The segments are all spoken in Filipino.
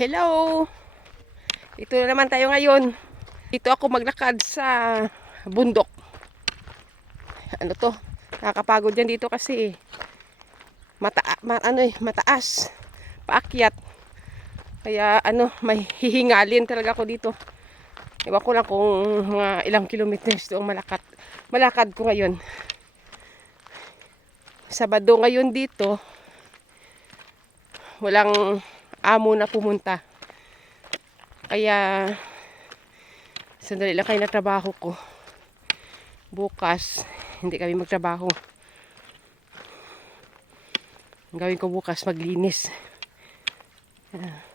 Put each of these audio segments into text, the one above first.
Hello! Ito na naman tayo ngayon. Dito ako maglakad sa bundok. Ano to? Nakakapagod yan dito kasi mataas. Paakyat. Kaya may hihingalin talaga ako dito. Ewan ko lang kung mga ilang kilometers doong malakad ko ngayon. Sabado ngayon dito. Walang amo na pumunta. Kaya sandali lang kayo na trabaho ko. Bukas hindi kami magtrabaho. Ang gawin ko bukas maglinis.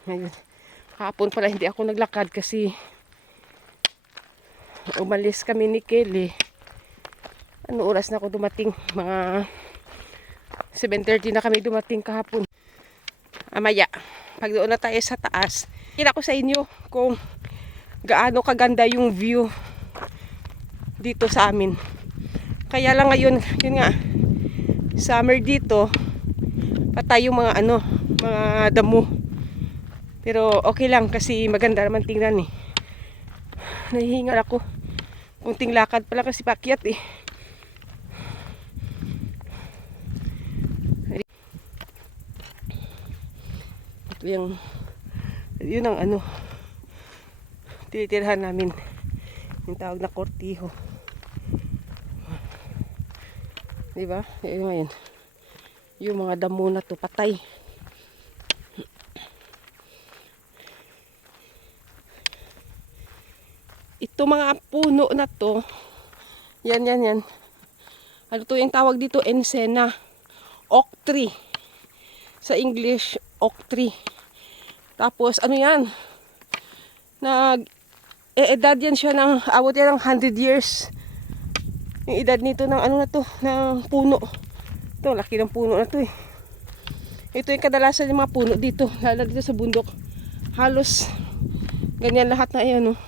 Ngayon, kahapon pala hindi ako naglakad kasi umalis kami ni Kelly. Ano oras na ako dumating? Mga 7:30 na kami dumating kahapon. Amaya, pag doon na tayo sa taas, kita ko sa inyo kung gaano kaganda yung view dito sa amin. Kaya lang ngayon, yun nga, summer dito, patay yung mga mga damo. Pero okay lang kasi maganda naman tingnan eh. Nahihingal ako. Kunting lakad pala kasi pakyat eh. Ito yun ang tinitirhan namin. Yung tawag na kortiho. Diba? Yung ngayon. Yung mga damo na to patay. Ito mga puno na to. Yan. Ano to yung tawag dito? Encena. Oak tree. Sa English, oak tree. Tapos ano yan? Edad yan siya abot yan ng 100 years. Yung edad nito ng ng puno. Ito, laki ng puno na to eh. Ito yung kadalasan ng mga puno dito, lalo dito sa bundok. Halos ganyan lahat na ayan oh.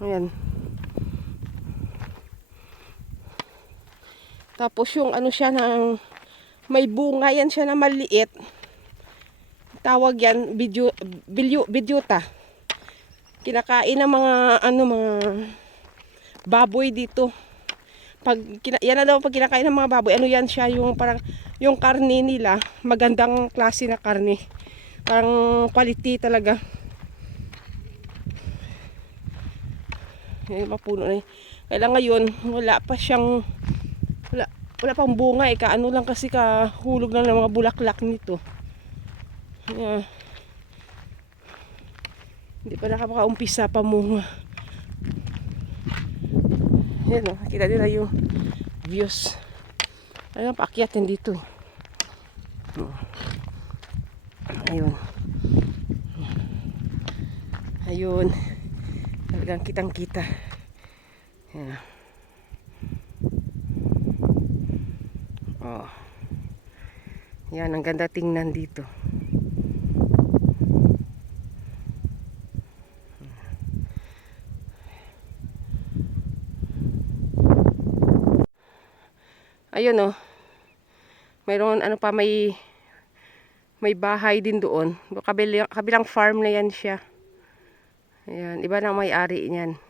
Ayan. Tapos yung siya ng may bunga yan siya na maliit. Tawag yan bidyuta. Kinakain ng mga mga baboy dito. Yan na daw pag kinakain ng mga baboy, yan siya yung parang yung karne nila, magandang klase na karne. Parang quality talaga. Yan mapuno na. Kaya ngayon wala pang bunga eh, lang kasi kahulog lang ng mga bulaklak nito. Yeah. Hindi pa nakakaumpisa pa munga. Yan o, kita nila yung views. Ayun, paakyat yan dito. Ayun. Talagang kitang-kita. Yan. Oh. Yan, ang ganda tingnan dito. Ayun oh. Mayroon may bahay din doon. Kabilang farm na yan siya. Ayan, iba na may-ari niyan.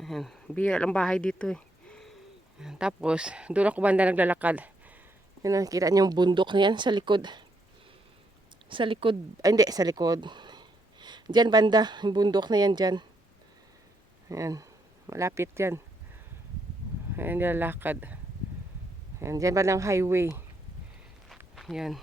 Ayan, bihira lang bahay dito eh. Ayan, tapos doon ako banda naglalakad. Yan, nakita niyo yung bundok na yan sa likod. Hindi, sa likod. Diyan banda, yung bundok na yan dyan. Ayan, malapit yan. Ayan, nilalakad. Ayan, dyan ba ng highway? Ayan.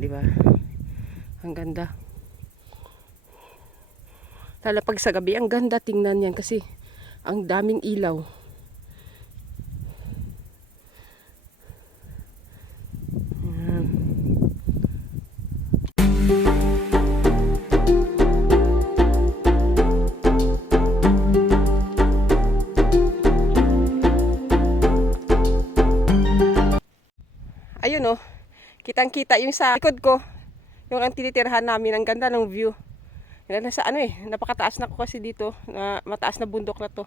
di ba? Ang ganda. Lalo pag sa gabi, ang ganda tingnan yan kasi ang daming ilaw. Ayan. Ayun oh, kitang-kita yung sa likod ko. Yung ang tinitirhan namin, ang ganda ng view. Yan, nasa ano eh, napakataas na ko kasi dito, na mataas na bundok na to.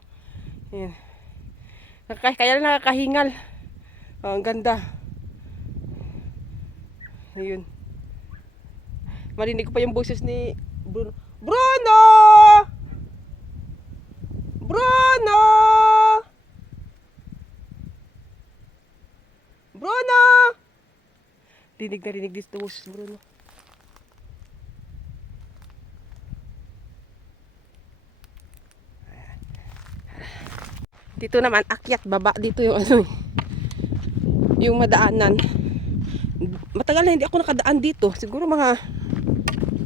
Yan. Kaya lang nakakahingal. Oh, ang ganda. Ayun. Marinig ko pa yung boses ni Bruno. Bruno! Bruno! Bruno! Dinig na rinig dito boses Bruno. Dito naman, akyat, baba. Dito yung ano eh. Yung madaanan. Matagal na hindi ako nakadaan dito. Siguro mga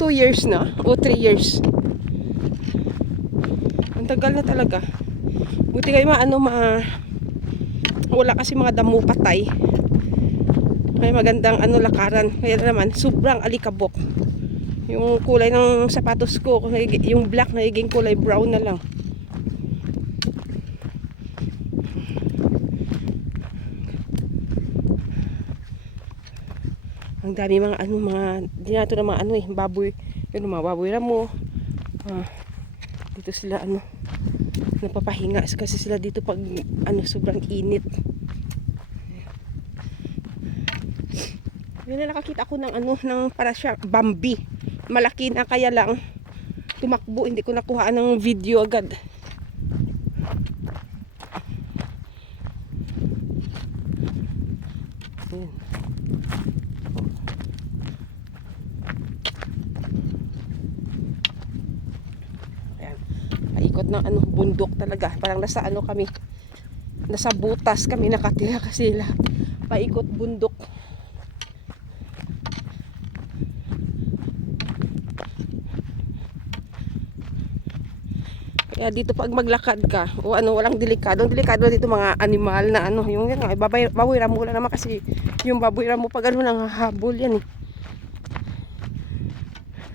2 years na. O 3 years. Ang tagal na talaga. Buti kayo wala kasi mga damo patay. May magandang lakaran. Kaya naman, sobrang alikabok. Yung kulay ng sapatos ko, yung black nagiging kulay brown na lang. Ang dami mga dinato na mga baboy. Yun mga baboy ramo. Dito sila napapahinga kasi sila dito pag sobrang init. Yun na nakakita ko ng para siya Bambi. Malaki na kaya lang tumakbo, hindi ko nakuha ng video agad. Ayan. Ayan. Paikot ng bundok talaga. Parang nasa kami. Nasa butas kami nakatira kasi paikot bundok. Kaya dito pag maglakad ka o walang delikado dito mga animal na yung yan nga baboy ramo lang naman kasi yung baboy ramo pag nanghahabol yan eh.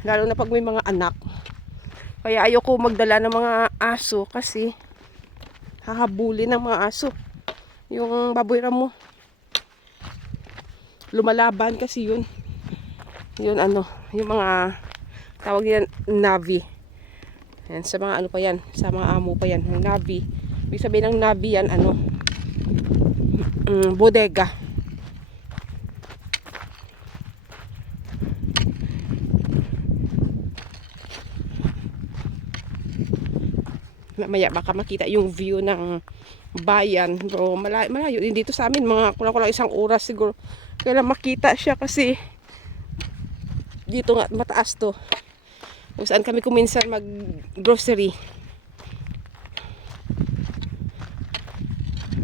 Lalo na pag may mga anak. Kaya ayoko magdala ng mga aso kasi hahabulin ng mga aso. Yung baboy ramo. Lumalaban kasi yun. Yun yung mga tawag yan Navy. Yan, sa mga pa yan, sa mga amo pa yan, ng Navy. Ibig sabihin ng Navy yan, bodega. Mamaya baka makita yung view ng bayan. Bro, malayo din dito sa amin, mga kulang-kulang 1 oras siguro. Kailan makita siya kasi dito nga mataas to. Kung saan kami kuminsan mag-grocery.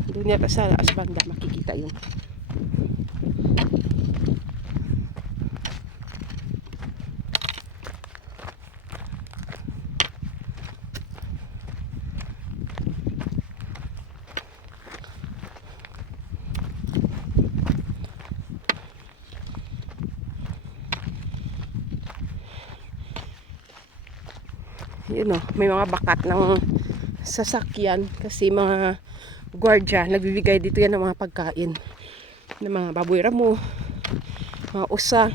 Doon yata sa Asbanda makikita yun. Yun may mga bakat ng sasakyan kasi mga gwardiya nagbibigay dito yan ng mga pagkain ng mga baboy ramo, mga usa.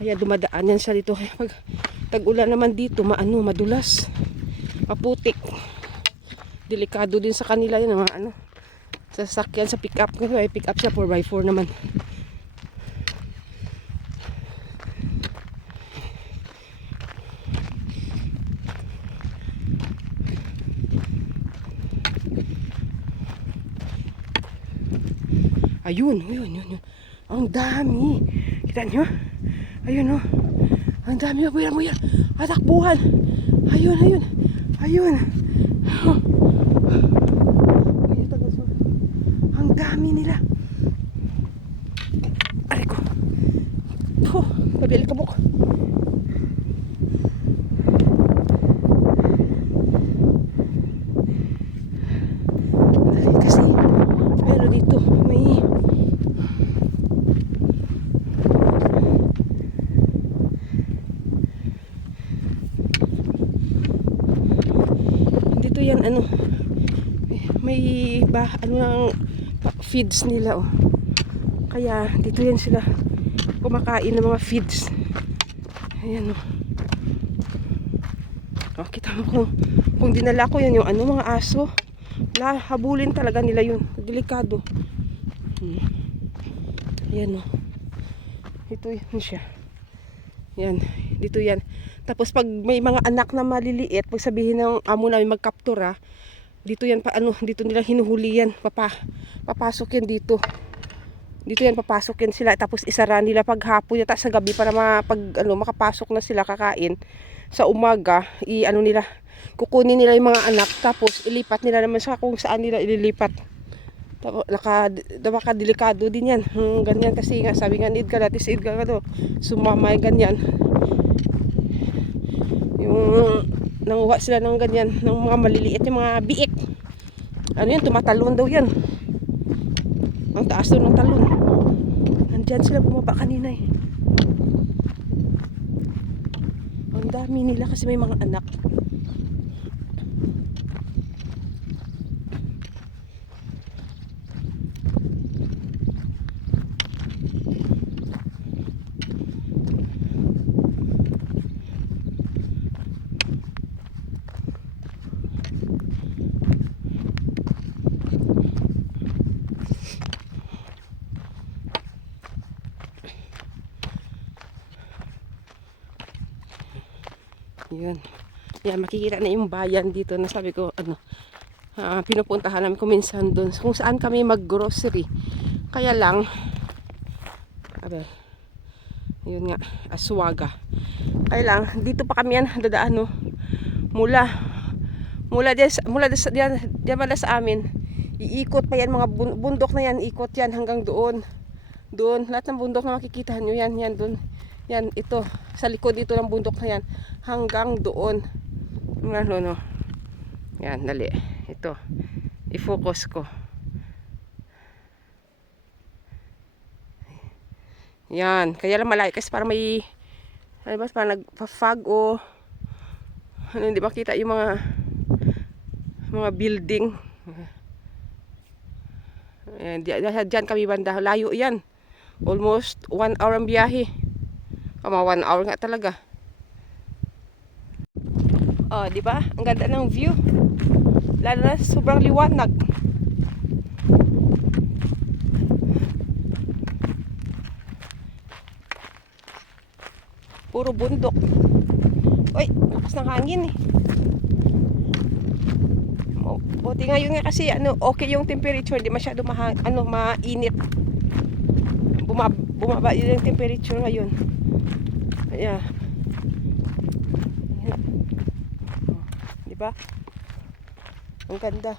Kaya dumadaan yan siya dito. Pag tag-ulan naman dito madulas, maputik, delikado din sa kanila yan mga sasakyan sa pick up. May pick up siya 4x4 naman. Ayun. Ang dami. Kita nyo? Ayun ang dami. Baboy ramo yan. Atakbuhan. Ayun. Ang dami nila. Aray ko. Pili kabuk. Kasi pero dito may dito yan ano may ano ng feeds nila oh. Kaya dito yan sila kumakain ng mga feeds. Ayan oh. Oh, kita mo kung dinala ko yan yung ano mga aso. Habulin talaga nila yun. Delikado. Ayan oh. Ito yan siya. Yan. Dito yan. Tapos pag may mga anak na maliliit, pag sabihin ng amo namin magkaptura, dito yan pa ano, dito nila hinuhuli yan. Papasok yan dito. Dito yan papasok yan sila. Tapos isara nila pag hapon yata sa gabi para makapasok na sila kakain. Sa umaga, ano nila, kukunin nila yung mga anak. Tapos ilipat nila naman sa kung saan nila ililipat. Tapos delikado din yan. Ganyan kasi nga sabi nga ni Edgar, dati si Edgar ano, sumamay ganyan. Yung nanguha sila ng ganyan, ng mga maliliit yung mga biik. Ano yan, tumatalon daw yan. Ang taas daw ng talon. Nandyan sila bumaba kanina eh. Ang dami nila kasi may mga anak. Yan. Yan, makikita na yung bayan dito na sabi ko, pinupuntahan namin kuminsan doon. Kung saan kami mag-grocery. Kaya lang, yun nga, Aswaga. Kaya lang, dito pa kami yan, dadaan no. Mula diyan sa amin. Iikot pa yan, mga bundok na yan, ikot yan hanggang doon. Doon, lahat ng bundok na makikita nyo yan, doon. Yan, ito, sa likod dito ng bundok na yan, hanggang doon. No. Yan, dali. Ito, i-focus ko. Yan, kaya lang malayo kasi para may, para nagpa-fog o, hindi makita yung mga building. Yan, dyan kami banda, layo yan. Almost 1 hour ang biyahe. Mga 1 hour nga talaga. Oh, di ba? Ang ganda ng view. Lalo na sobrang liwanag. Puro bundok. Uy, lakas ng hangin eh. Buti ngayon nga kasi okay yung temperature, di masyado mainit. Bumaba yun yung temperature ngayon. Yeah. Diba? Ang ganda.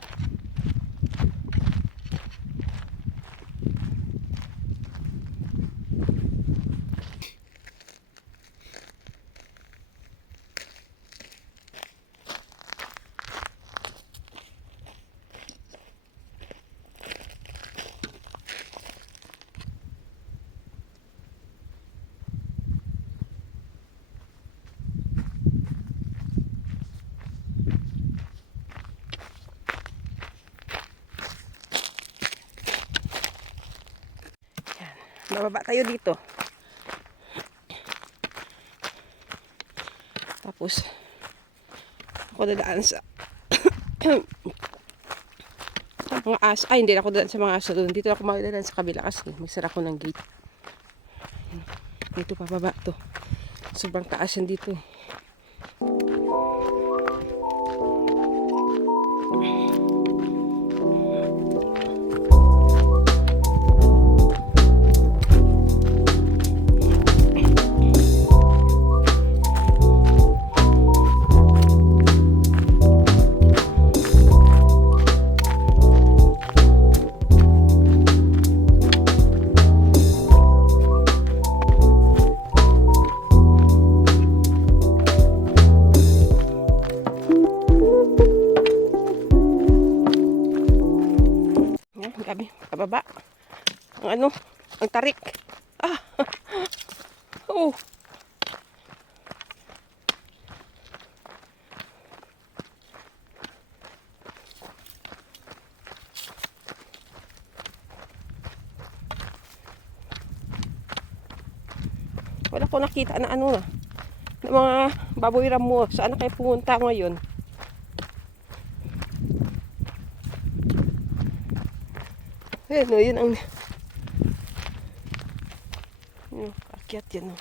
Bababa tayo dito. Tapos ako dadaan sa mga aso. Ay, hindi ako dadaan sa mga aso doon. Dito ako magdadaan sa kabila kasi magsara ko ng gate. Dito pababa to. Sobrang taas yan dito. Gabi, pababa. Ang ano, ang tarik. Ah, oh. Wala ko nakita na ano na mga baboy ramo. Saan na kayo pumunta ngayon? Ayan o, yun ang akyat yan o.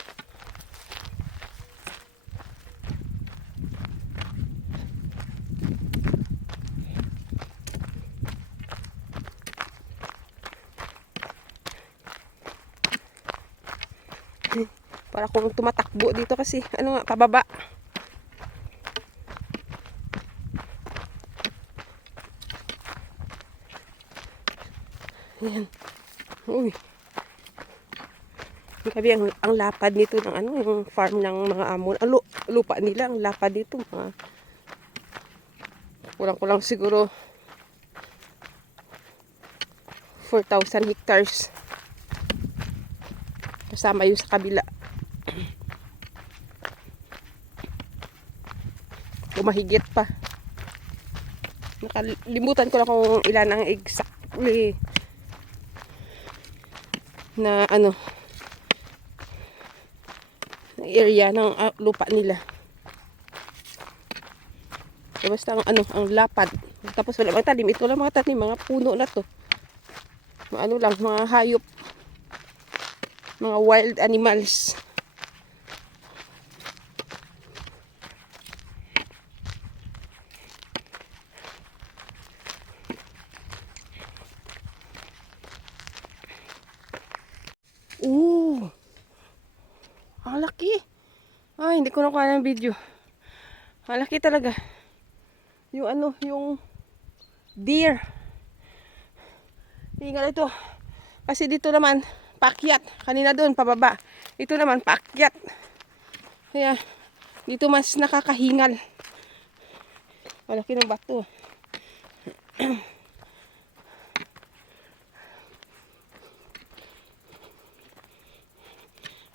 Para kung tumatakbo dito kasi ano nga, pababa. Ayan. Uy. Grabe ang lapad nito ng ano, yung farm ng mga amon. Ang lupa nila, ang lapad nito. Kulang-kulang siguro 4,000 hectares. Kasama yung sa kabila. Mahigit pa. Nakalimutan ko lang kung ilan ang exactly na ano area ng lupa nila. So, basta ang ano, ang lapad. Tapos wala mga tanim. Ito lang mga tanim, mga puno na to. Mga ano lang, mga hayop. Mga wild animals. Ang laki. Ay, hindi ko nakuha ng video. Ang laki talaga. Yung ano, yung deer. Tingnan ito. Kasi dito naman, paakyat. Kanina doon, pababa. Ito naman, paakyat. Kaya, dito mas nakakahingal. Ang laki ng bato.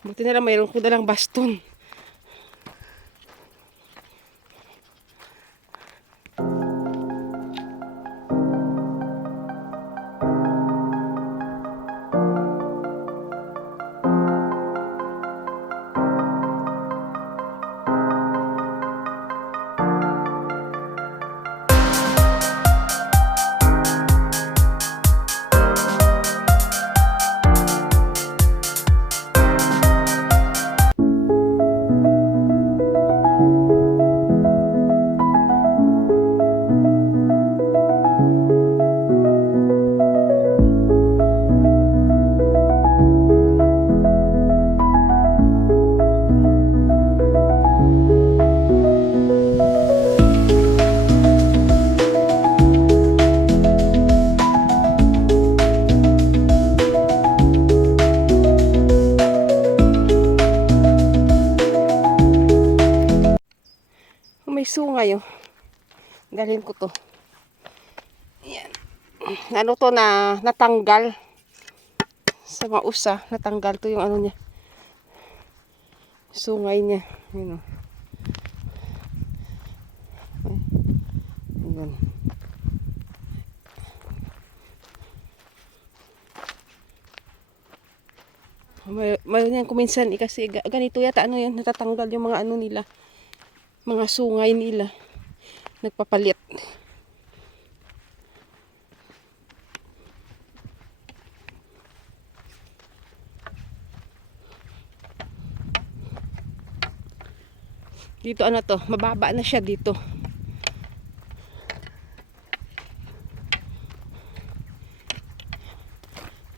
Buti na lang mayroon ko dalang baston. May sungay oh. Dalhin ko to. Ayan. Ano to na natanggal sa mausa. Natanggal to yung ano niya. Sungay niya. Ayan oh. Ayan. Mayroon yan kuminsan kasi ganito yata ano yan. Natatanggal yung mga ano nila. Mga sungay nila. Nagpapalit. Dito ano to, mababa na siya dito.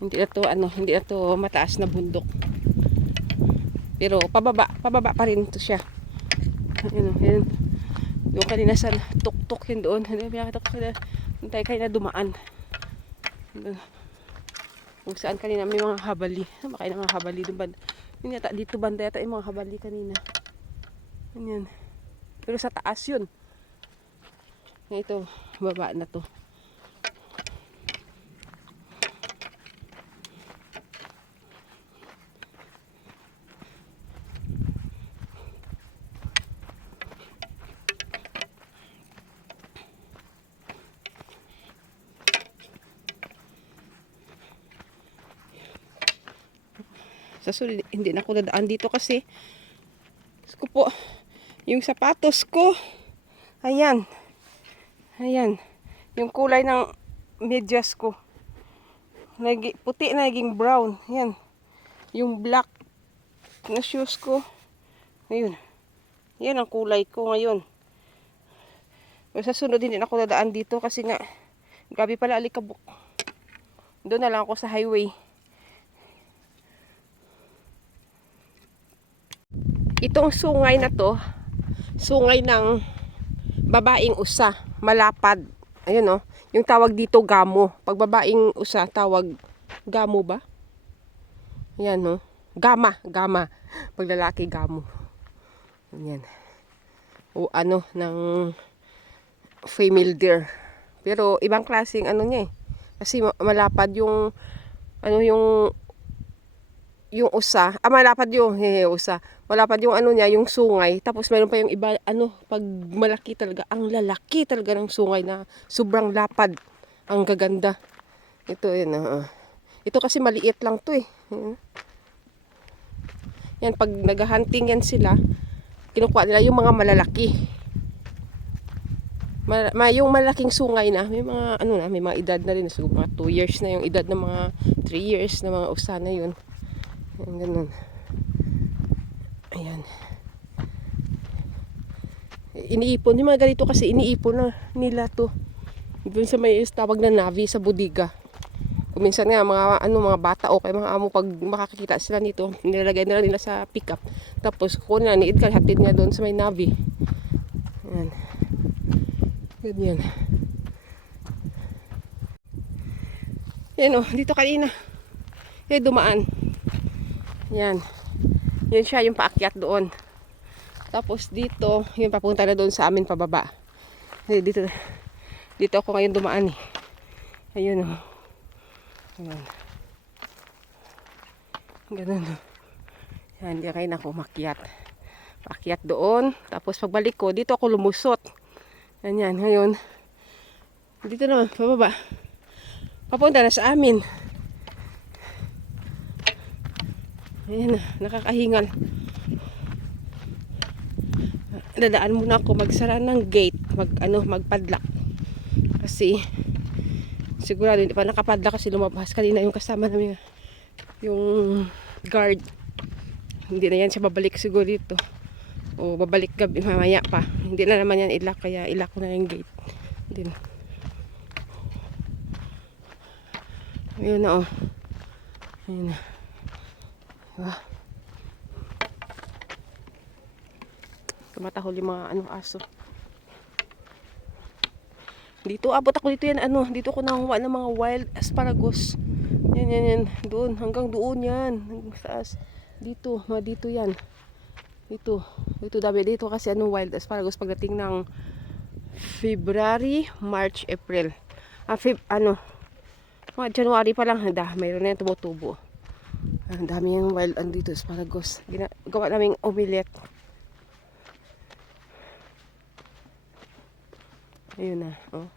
Hindi na to ano, hindi na to mataas na bundok. Pero pababa pa rin to siya. Ayun, ayun. Doon kanina sa tuktok yun doon. Hintay kayo na dumaan. Kung saan kanina may mga habali. Makain ng mga habali doon. Yun yata, dito banda yata yung mga habali kanina. Yan. Pero sa taas yun. Ito, baba na to. Sa sulit, hindi na ako dadaan dito kasi ko po, yung sapatos ko, ayan, ayan, yung kulay ng medyas ko, puti na naging brown, yan, yung black na shoes ko, ayun, yan ang kulay ko ngayon. Sa sunod hindi na ako dadaan dito kasi nga, gabi pala alikabok. Doon na lang ako sa highway. Itong sungay na to, sungay ng babaeng usa, malapad. Ayun oh, yung tawag dito gamo. Pag babaeng usa, tawag gamo ba? Ayan oh, gama, gama. Pag lalaki, gamo. Ayan. O ano, ng female deer. Pero ibang klaseng ano niya eh. Kasi malapad yung, ano yung usa, malapad yung usa. Malapad yung ano niya, yung sungay. Tapos meron pa yung iba, ano, pag malaki talaga, ang lalaki talaga ng sungay na sobrang lapad. Ang gaganda. Ito yun, ito kasi maliit lang to eh. Yan, pag naghahunting yan sila, kinukuha nila yung mga malalaki. Yung malaking sungay na, may mga, ano na, may mga edad na rin. So, mga 2 years na yung edad ng mga 3 years na mga usa na yun. Ayan, ganun. Ayan. Iniipon. Yung mga ganito kasi iniipon na nila to. Doon sa may tawag na Navi sa Budiga. Kung minsan nga mga mga bata o kay mga amo pag makakakita sila nito, nilalagay na nila sa pickup. Tapos kukunin na ni Edgar, hatid niya doon sa may Navi. Ayan. Ganyan. Yan o, dito kanina. Yan, dumaan. Yan. Yan siya, yung paakyat doon. Tapos dito, yung papunta na doon sa amin pababa. Dito ako ngayon dumaan eh. Ayun o. Ayan. Ganun o. Yan, diyan kayo na ako makyat. Paakyat doon. Tapos pagbalik ko, dito ako lumusot. Yan, ngayon. Dito naman, pababa. Papunta na sa amin. Ayan na, nakakahingal. Dadaan muna ako, magsara ng gate, magpadlock. Kasi sigurado hindi pa nakapadlock kasi lumabas kanina yung kasama namin, yung guard. Hindi na yan siya babalik siguro dito. O babalik gabi mamaya pa. Hindi na naman yan ilak, kaya ilak ko na yung gate. Din. Ayun na oh. Ayun na. Diba? Tumatahol yung mga aso. Dito abot ako dito yan dito ko nakuha ng mga wild asparagus. Yan. Doon hanggang doon yan. Hanggang taas. Dito yan. Dito dami dito kasi wild asparagus pagdating ng February, March, April. Mga January pa lang mayroon na yung tubo-tubo. Ang dami yung wild dito asparagus. Gawa naming omelette. Ayun na, oh.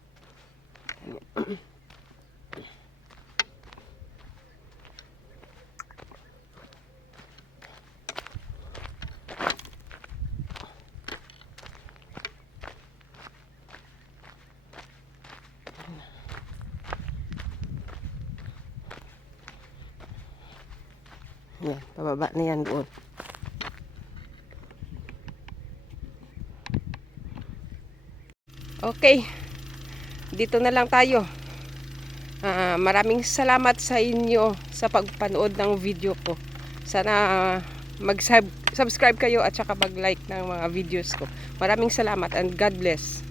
Yan, pababa na yan doon. Okay, dito na lang tayo. Maraming salamat sa inyo sa pagpanood ng video ko. Sana mag-subscribe kayo at saka mag-like ng mga videos ko. Maraming salamat and God bless.